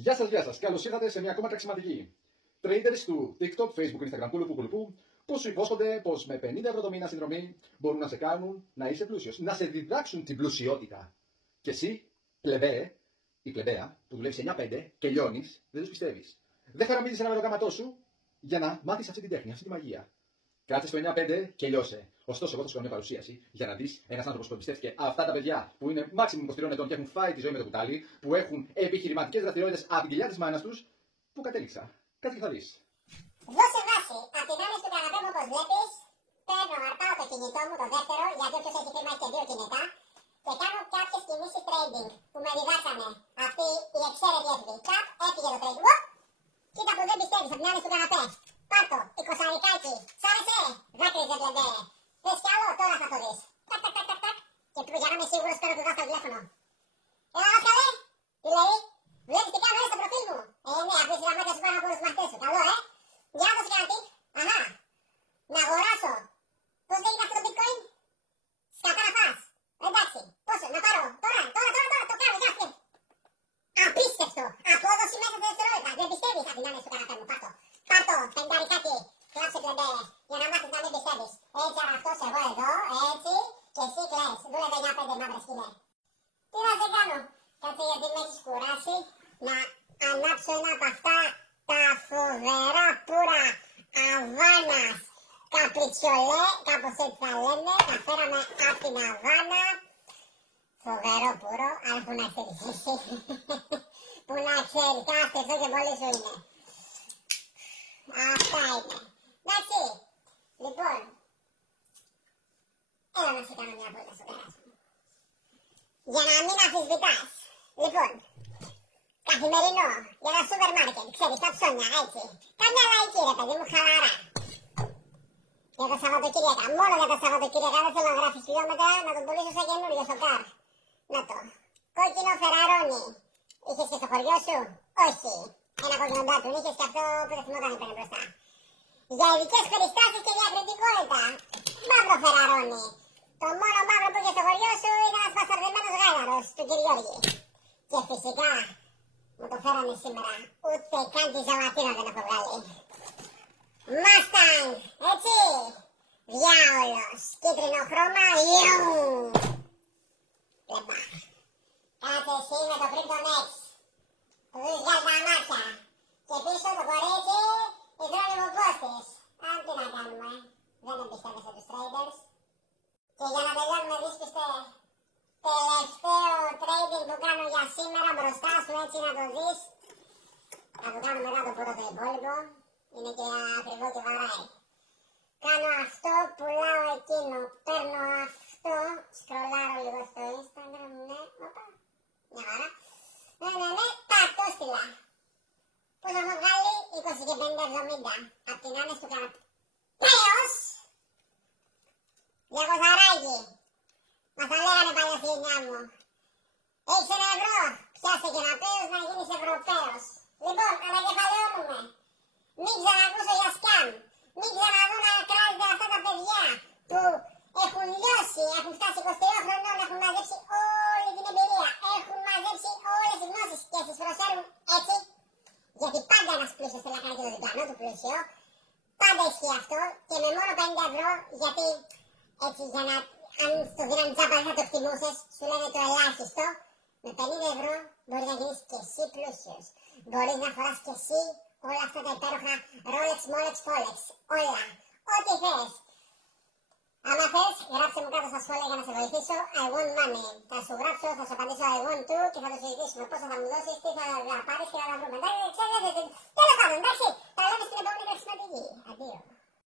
Γεια σας. Καλώς ήρθατε σε μια ακόμα τρεξιματική. Traders του TikTok, Facebook, Instagram, κουλουπού, που σου υπόσχονται πως με 50 ευρώ το μήνα συνδρομή μπορούν να σε κάνουν να είσαι πλούσιος. Να σε διδάξουν την πλουσιότητα. Και εσύ, πλεμπέ, η πλεμπέα, που δουλεύει 9-5 και λιώνεις, δεν τους πιστεύεις. Δεν χαραμίζεις ένα μεροκάματό σου για να μάθεις αυτή την τέχνη, αυτή τη μαγεία. Κάτσε στο 9-5 και λιώσε. Ωστόσο, εγώ θα σου κάνω μια παρουσίαση για να δεις ένας άνθρωπος που εμπιστεύτηκε αυτά τα παιδιά που είναι maximum 23 ετών και έχουν φάει τη ζωή με το κουτάλι, που έχουν επιχειρηματικές δραστηριότητες από την κοιλιά της μάνας τους, που κατέληξα. Κάτσε και θα δεις. Δώσε βάση. Απ' την άλλη του καναπέ μου, όπως βλέπεις, παίρνω, αρπάω το κινητό μου, το δεύτερο, γιατί όποιος έχει θύμα έχει και δύο κινητά, και κάνω κάποιες κινήσεις trading που με διδάξανε αυτή η εξαίρετη έφυγη. Καπ, έφυγε το trading. Κοίτα που δεν πιστεύεις, απ' την άλλη του καναπέ. Πάρτο, 20 σ' άρεσε, δάκρυζε πλεμπέ. Θες κι άλλο, τώρα θα το δεις. Τακ, τακ, τακ, τακ, τακ. Και του για να είμαι σίγουρος παίρνω του δάσκαλο τηλέφωνο. Έλα, δάσκαλε, τι λέει, βλέπεις τι κάνω στο προφίλ μου. Ναι, αφήσεις τα μάτια σου πάνω από τους μαθητές σου. Καλό, για να δώσει και ένα τικ. Αχα, να αγοράσω. Πώς λέγεται αυτό το bitcoin? Σκατά να φας. Εντάξει, πόσο, να πάρω, τώρα, το κάνω, για αυτή. Απίστευτο, απόδοση μέσα σε δευτερόλεπτα. Δεν πιστεύεις, απ' την άλλη του καναπέ μου, πάρτο, πενταρικάκι, κλάψε πλεμπέ, για να μάθεις να μην πιστεύεις. Έτσι αραχτός εγώ εδώ, έτσι, και εσύ κλαις, δούλευε 9-5 μαύρες σκηνέ. Τι να σε κάνω, κάτσε γιατί με έχεις κουράσει, να ανάψω ένα από αυτά τα φοβερά πουρα Αβάνας. Καπριτσιολέ, κάπως έτσι θα λένε, τα φέραμε από την Αβάνα. Φοβερό πουρο, αλλά που να ξέρεις εσύ. Που να ξέρεις, κάτσε αυτό και πολύ σου είναι. Αυτά είναι. Εντάξει, λοιπόν, έλα να σε κάνω μια βόλτα στο καράζι μου. Για να μην αμφισβητάς. Λοιπόν, καθημερινό, για τα σούπερ μάρκετ, ξέρεις, τα ψώνια, έτσι. Καμιά λαϊκή ρε παιδί μου, χαλαρά. Για τα Σαββατοκύριακα, μόνο για τα Σαββατοκύριακα, δεν θέλω να γράφεις χιλιόμετρα, να τον πουλήσω σαν καινούριο στο καρ. Να το. Κόκκινο φεραρόνι. Είχες και στο χωριό σου? Όχι. Ένα κοκκινοντάτουν, είχες και αυτό που δεν θυμόταν υπέρ μπροστά. Για ειδικές περιστάσεις και διακριτικότητα. Μαύρο φεραρόνι. Το μόνο μαύρο που είχε στο χωριό σου ήταν ένας πασαρδεμένος γάλαρος του Κυριώργη. Και φυσικά μου το φέρανε σήμερα. Ούτε καν τη ζαλατίνα δεν έχω βγάλει. Mustang, έτσι. Διάολος. Κίτρινο χρώμα. Λεμπά. Κάτσε εσύ με το Krypton X. Του βγάζει τα μάτια. Και πίσω το κορίτσι, η δρόμη μου πόστης. Αν τι να κάνουμε, δεν εμπιστεύεσαι τους traders. Και για να τελειώνουμε δύσπιστε, τελευταίο trading που κάνω για σήμερα μπροστά σου, έτσι να το δεις. Θα το κάνω μετά το πρώτο το υπόλοιπο. Είναι και ακριβό και βαράει. Κάνω αυτό, πουλάω εκείνο, παίρνω αυτό, σκρολάρω λίγο στο Instagram, ναι, οπα, μια χαρά. Ναι, το στείλα. Που θα έχω βγάλει 20 και 50-70, απ' την άνεση του καναπέως. Διακοσαράκι, μας τα λέγανε παλιά στη γενιά μου. Έχεις ένα ευρώ, πιάσε και να πέως να γίνεις Ευρωπαίος. Λοιπόν, ανακεφαλαιώνουμε. Μην ξανακούσω για σκάμ. Μην ξαναδώ να κράζετε αυτά τα παιδιά που έχουν λιώσει, έχουν φτάσει 22 χρονών, έχουν μαζέψει όλη την εμπειρία, έχουν μαζέψει όλες τις γνώσεις και τις προσφέρουν έτσι. Γιατί πάντα ένας πλούσιος θέλει να κάνει και το διπλανό του πλούσιο. Πάντα ισχύει αυτό και με μόνο 50 ευρώ, γιατί έτσι για να, αν στο δίναν τζάπα δεν θα το εκτιμούσες, σου λένε το ελάχιστο. Με 50 ευρώ μπορείς να γίνεις και εσύ πλούσιος. Μπορείς να φοράς και εσύ όλα αυτά τα υπέροχα Rolex, Molex, Folex. Όλα. Ό,τι θες. Άμα θες, γράψε μου κάτω στα σχόλια για να σε βοηθήσω. I want money. Θα σου γράψω, θα σου απαντήσω I want to και θα το συζητήσουμε. Πόσο θα μου δώσεις, τι θα πάρεις και θα τα βρούμε. Τέλος πάντων, εντάξει.